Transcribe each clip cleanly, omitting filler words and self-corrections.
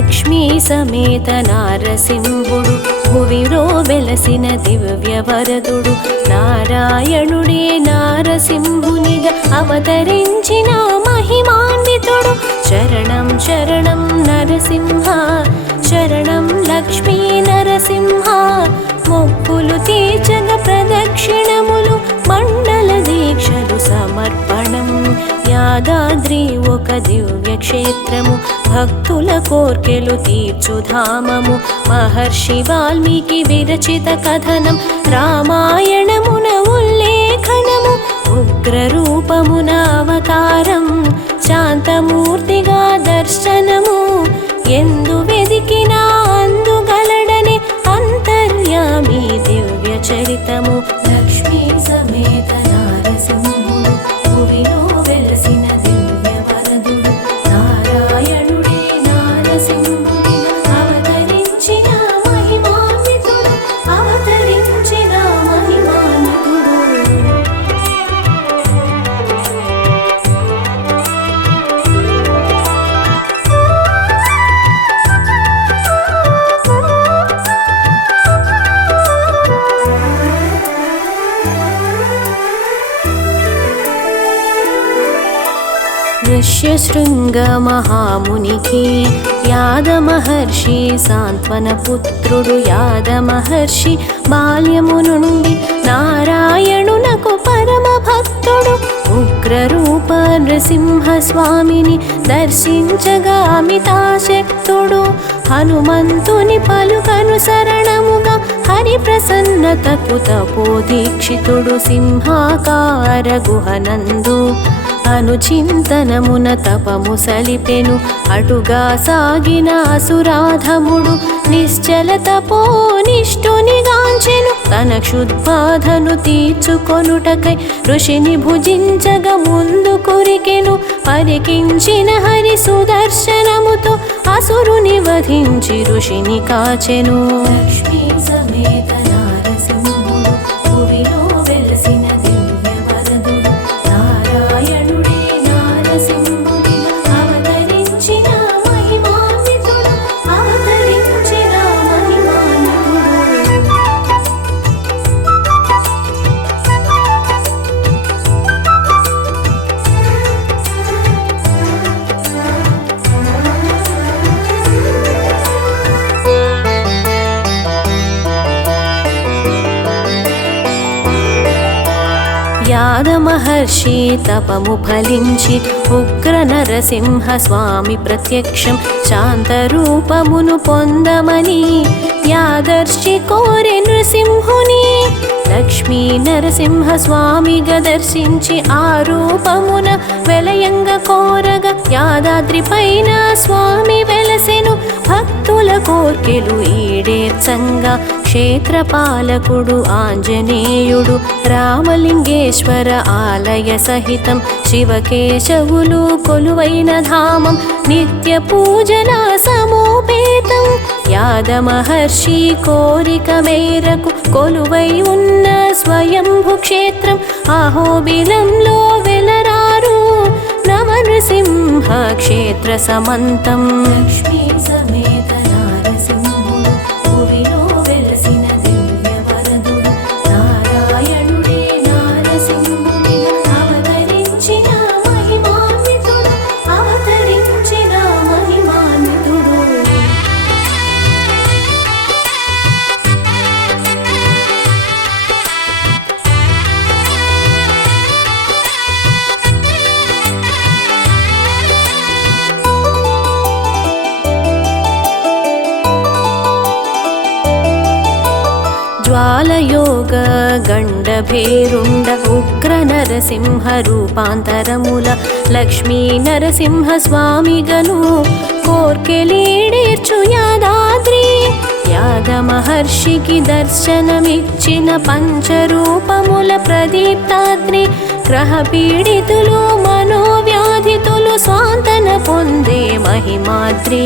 లక్ష్మీ సమేత నారసింహుడు భువిలో వెలసిన దివ్య వరదుడు నారాయణుడే నారసింహునిగా అవతరించిన మహిమాన్వితుడు శరణం శరణం నరసింహ శరణం లక్ష్మీ నరసింహ మొక్కులు తీర్చగ ప్రదక్షిణములు మండల దీక్షలు సమర్పణం యాదాద్రి ఒక దివ్య క్షేత్రము భక్తుల కోర్కెలు తీర్చుధామము మహర్షి వాల్మీకి విరచిత కథనం రామాయణమున ఉల్లేఖనము ఉగ్ర రూపమున అవతారం శాంతమూర్తిగా దర్శనము ఎందు వెదికినా అందుగలడని అంతర్యామి దివ్య చరితము లక్ష్మీ సమేత నారసింహుడు భువిలో వెలసిన దివ్య వరదుడు నారాయణుడే నారసింహునిగా అవతరించిన మహిమాన్వితుడు అవతరించిన మహిమాన్వితుడు ఋష్యశృంగ మహామునికి యాదమహర్షి సాంత్వన పుత్రుడు యాదమహర్షి బాల్యము నుండి నారాయణునకు పరమ భక్తుడు ఉగ్రరూప నృసింహస్వామిని దర్శించగా అమితాశక్తుడు హనుమంతుని పలుకనుసరణముగా హరి ప్రసన్నతకు తపోదీక్షితుడు సింహాకార గుహనందు అనుచింతనమున తపము సలిపెను అటుగా సాగిన అసురాధముడు నిశ్చల తపోనిష్ఠునిగాంచెను తన క్షుద్బాధను తీర్చుకొనుటకై ఋషిని భుజించగ ముందు కొరికెను పరికించిన హరి సుదర్శనముతో అసురుని వధించి ఋషిని కాచెను లక్ష్మీ సమేత నారసింహుడు భువిలో వెలసిన దివ్య వరదుడు నారాయణుడే నారసింహునిగా అవతరించిన మహిమాన్వితుడు అవతరించిన మహిమాన్వితుడు యాదమహర్షి తపము ఫలించి ఉగ్ర నరసింహ స్వామి ప్రత్యక్షం శాంతరూపమును పొందమని యాదర్శి కోరె నృసింహుని లక్ష్మీ నరసింహ స్వామిగా దర్శించి ఆ రూపమున వెలయంగ కోరగ యాదాద్రి పైన స్వామి వెలసెను భక్తుల కోర్కెలు ఈడేర్చంగా క్షేత్రపాలకుడు ఆంజనేయుడు రామలింగేశ్వర ఆలయ సహితం శివకేశవులు కొలువైన ధామం నిత్య పూజన సమోపేతం యాదమహర్షి కోరిక మేరకు కొలువై ఉన్న స్వయంభు క్షేత్రం అహోబిలంలో వెలరారు నవనృసింహ క్షేత్ర సమంతం లక్ష్మీ సమేత నారసింహుడు భువిలో వెలసిన దివ్య వరదుడు నారాయణుడే నారసింహునిగా అవతరించిన మహిమాన్వితుడు అవతరించిన మహిమాన్వితుడు జ్వాలయోగ గండభేరుండ ఉగ్ర నరసింహ రూపాంతరముల లక్ష్మీ నరసింహ స్వామిగను కోర్కెలీడేర్చు యాదాద్రి యాదమహర్షికి దర్శనమిచ్చిన పంచరూపముల ప్రదీప్తాద్రి గ్రహ పీడితులు మనోవ్యాధితులు స్వాంతన పొందే మహిమాద్రి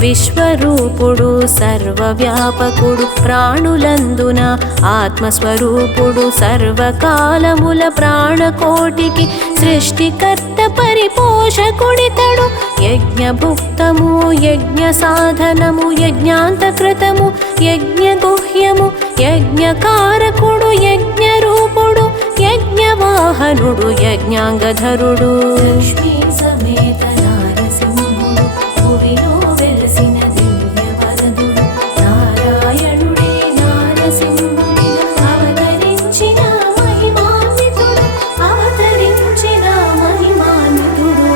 విశ్వరూపుడు సర్వవ్యాపకుడు ప్రాణులందున ఆత్మస్వరూపుడు సర్వకాలముల ప్రాణకోటికి సృష్టికర్త పరిపోషకుడితడు యజ్ఞభుక్తము యజ్ఞ సాధనము యజ్ఞాంతకృతము యజ్ఞగుహ్యము యజ్ఞకారకుడు యజ్ఞరూపుడు యజ్ఞవాహనుడు యజ్ఞాంగధరుడు లక్ష్మీ సమేత నారసింహుడు భువిలో వెలసిన దివ్య వరదుడు నారాయణుడే నారసింహునిగా అవతరించిన మహిమాన్వితుడు అవతరించిన మహిమాన్వితుడు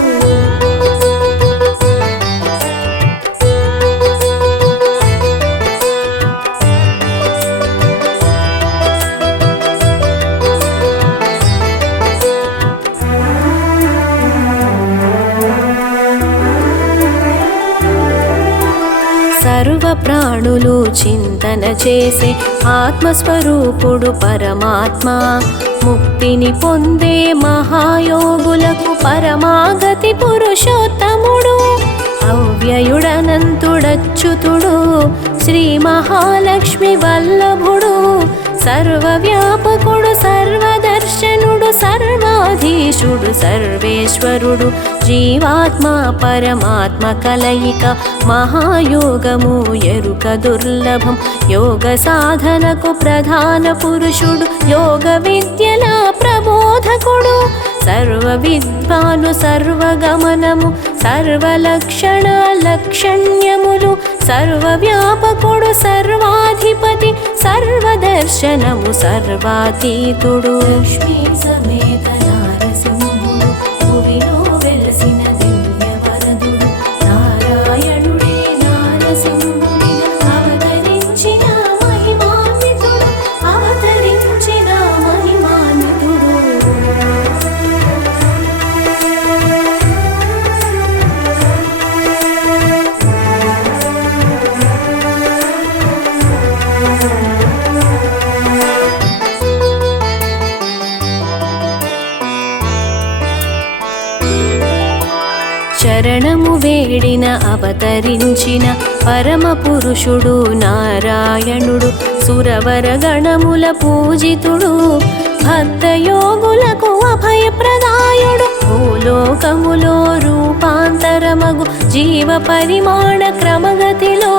సర్వ ప్రాణులు చింతన చేసే ఆత్మస్వరూపుడు పరమాత్మ ముక్తిని పొందే మహాయోగులకు పరమాగతి పురుషోత్తముడు అవ్యయుడనంతుడచ్యుతుడు శ్రీ మహాలక్ష్మి వల్లభుడు సర్వవ్యాపకుడు సర్వదర్శనుడు సర్వాధీశుడు సర్వేశ్వరుడు జీవాత్మ పరమాత్మ కలయిక మహాయోగము ఎరుక దుర్లభం యోగ సాధనకు ప్రధాన పురుషుడు యోగ విద్యల ప్రబోధకుడు సర్వ విద్వాను సర్వగమనము సర్వలక్షణ లక్షణ్యములు సర్వవ్యాపకుడు సర్వాధిపతి సర్వదర్శనము సర్వాతీతుడు లక్ష్మీ సమేత నారసింహుడు భువిలో వెలసిన దివ్య వరదుడు నారాయణుడే నారసింహునిగా అవతరించిన మహిమాన్వితుడు అవతరించిన మహిమాన్వితుడు శరణము వేడిన అవతరించిన పరమ పురుషుడు నారాయణుడు సురవర గణముల పూజితుడు భక్తయోగులకు అభయప్రదాయుడు భూలోకములో రూపాంతరమగు జీవ పరిమాణ క్రమగతిలో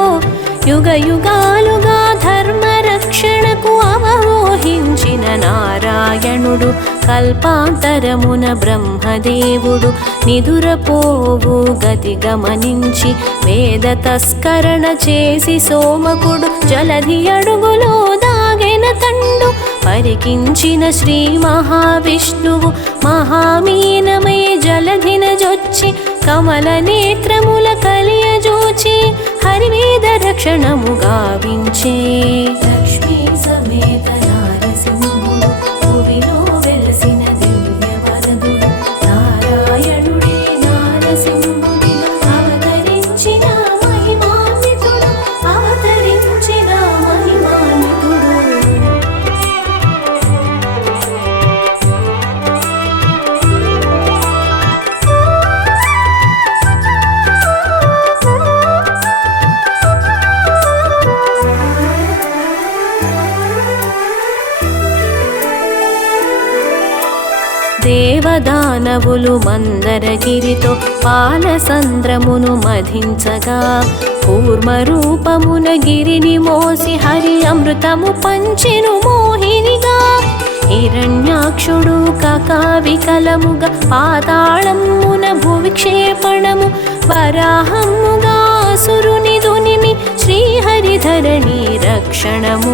యుగ యుగాలుగా ధర్మ రక్షణకు అవరోహించిన నారాయణుడు కల్పాంతరమున బ్రహ్మదేవుడు నిదురపోవు గతి గమనించి వేద తస్కరణ చేసి సోమకుడు జలధి అడుగులో దాగెన తండు పరికించిన శ్రీ మహావిష్ణువు మహామీనమై జలధిన జొచ్చి కమల నేత్రముల కలియజూచి హరివేద రక్షణము గావించే లక్ష్మీ సమేత నారసింహుడు భువిలో వెలసిన దివ్య వరదుడు నారాయణుడే నారసింహునిగా అవతరించిన మహిమాన్వితుడు అవతరించిన మహిమాన్వితుడు దేవదానవులు మందరగిరితో పాలసంద్రమును మధించగా కూర్మ రూపమున గిరిని మోసి హరి అమృతము పంచెను మోహినిగా హిరణ్యాక్షుడు కకావికలముగా పాతాళమున భువిక్షేపణము వరాహముగా అసురుని దునిమి శ్రీహరిధరణి రక్షణము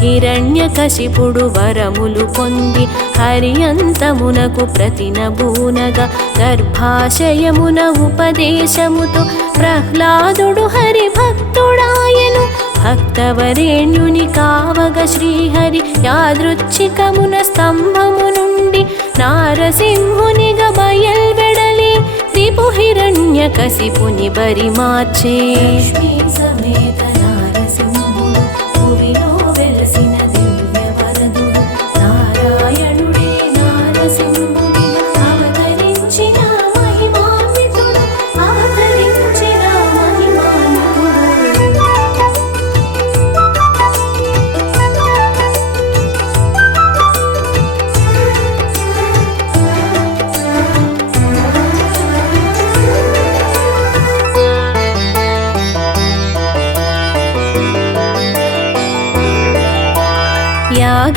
హిరణ్యకశిపుడు వరములు పొంది హరియంతమునకు ప్రతినబూనగా గర్భాశయమున ఉపదేశముతో ప్రహ్లాదుడు హరి భక్తుడాయను భక్తవరేణ్యుని కావగ శ్రీహరి యాదృచ్ఛికమున స్తంభము నుండి నారసింహునిగా బయల్వెడలి రిపు హిరణ్యకశిపుని బరి మార్చే లక్ష్మీ సమేత నారసింహుడు భువిలో వెలసిన దివ్య వరదుడు నారాయణుడే నారసింహునిగా అవతరించిన మహిమాన్వితుడు అవతరించిన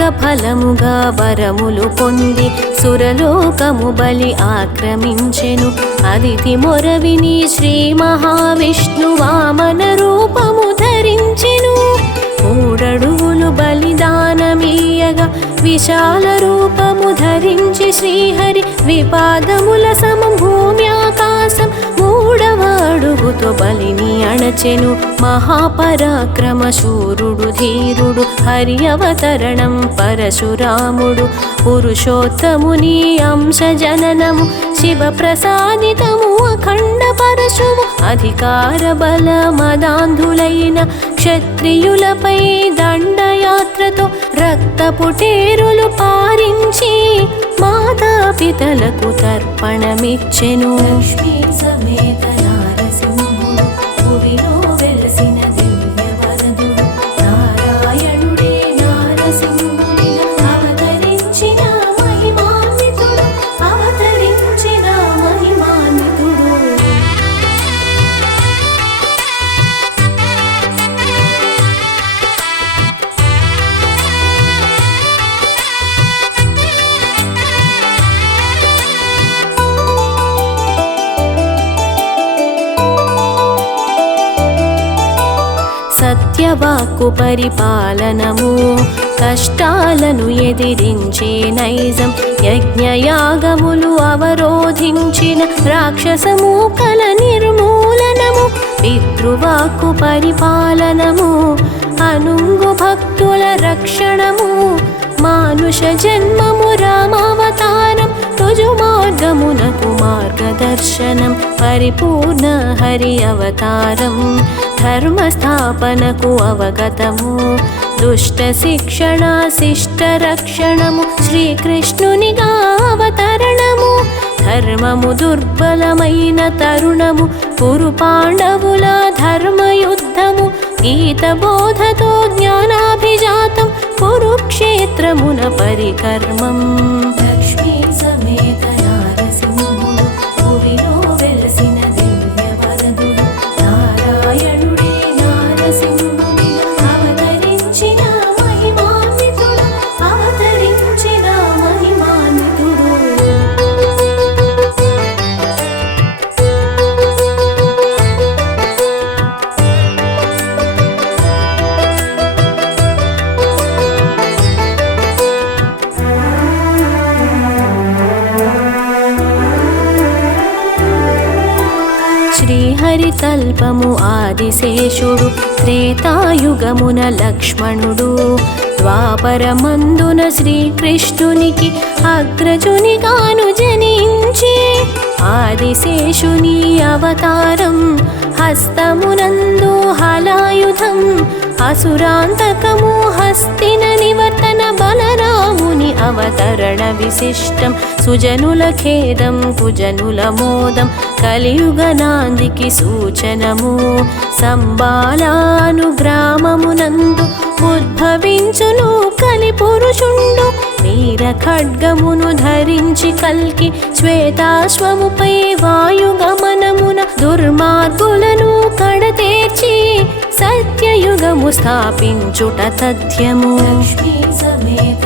యాగఫలముగా వరములు పొంది సురలోకము బలి ఆక్రమించెను. అదితి మొరవిని శ్రీ మహావిష్ణు వామన రూపము ధరించెను. 3 అడుగులు బలిదానమీయగా విశాల రూపము ధరించి శ్రీహరి విపాదముల సమం భూమి ఆకాశం 3వ అడుగుతో బలిని అణచెను. మహాపరాక్రమ శూరుడు ధీరుడు హరి అవతరణం పరశురాముడు. పురుషోత్తముని అంశ జననము శివ ప్రసాదితము అఖండ పరశువు. అధికార బల మదాంధులైన క్షత్రియులపై దండయాత్రతో రక్తపుటేరులు పారించి మాతాపితలకు తర్పణమిచ్చెను. లక్ష్మీ సమేత నారసింహుడు భువిలో వెలసిన దివ్య వరదుడు నారాయణుడే నారసింహునిగా అవతరించిన మహిమాన్వితుడు అవతరించిన మహిమాన్వితుడు. సత్యవాక్కు పరిపాలనము కష్టాలను ఎదిరించే నైజం. యజ్ఞయాగములు అవరోధించిన రాక్షసమూకల నిర్మూలనము. పితృవాక్కు పరిపాలనము అనుంగు భక్తుల రక్షణము. మానుష జన్మము రామావతారం రుజుమార్గమునకు మార్గదర్శనం. పరిపూర్ణ హరి అవతారం ధర్మస్థాపనకు అవగతము. దుష్ట శిక్షణ శిష్ట రక్షణము శ్రీకృష్ణునిగా అవతరణము. ధర్మము దుర్బలమైన తరుణము కురు పాండవుల ధర్మయుద్ధము. గీత బోధతో జ్ఞానాభిజాతం కురుక్షేత్రమున పరికర్మం. లక్ష్మీ సమేత నారసింహుడు భువిలో వెలసిన దివ్య వరదుడు నారాయణుడే నారసింహునిగా అవతరించిన మహిమాన్వితుడు అవతరించిన మహిమాన్వితుడు. శ్రీహరితల్పము ఆదిశేషుడు త్రేతాయుగమున లక్ష్మణుడు. ద్వాపరమందున శ్రీకృష్ణునికి అగ్రజునిగాను జనించి ఆదిశేషుని అవతారం హస్తమునందు హలాయుధం. అసురాంతకము హస్తిన నివర్తన బలరాముని అవతరణ విశిష్టం. సుజనుల ఖేదం కుజనుల మోదం కలియుగ నాందికి సూచనము. సంబాలాను గ్రామమునందు ఉద్భవించును కలి పురుషుండు. వీర ఖడ్గమును ధరించి కల్కి శ్వేతాశ్వముపై వాయుగమనమున దుర్మార్గులను కడతేర్చి సత్యయుగము స్థాపించుట తథ్యము. లక్ష్మీ సమేత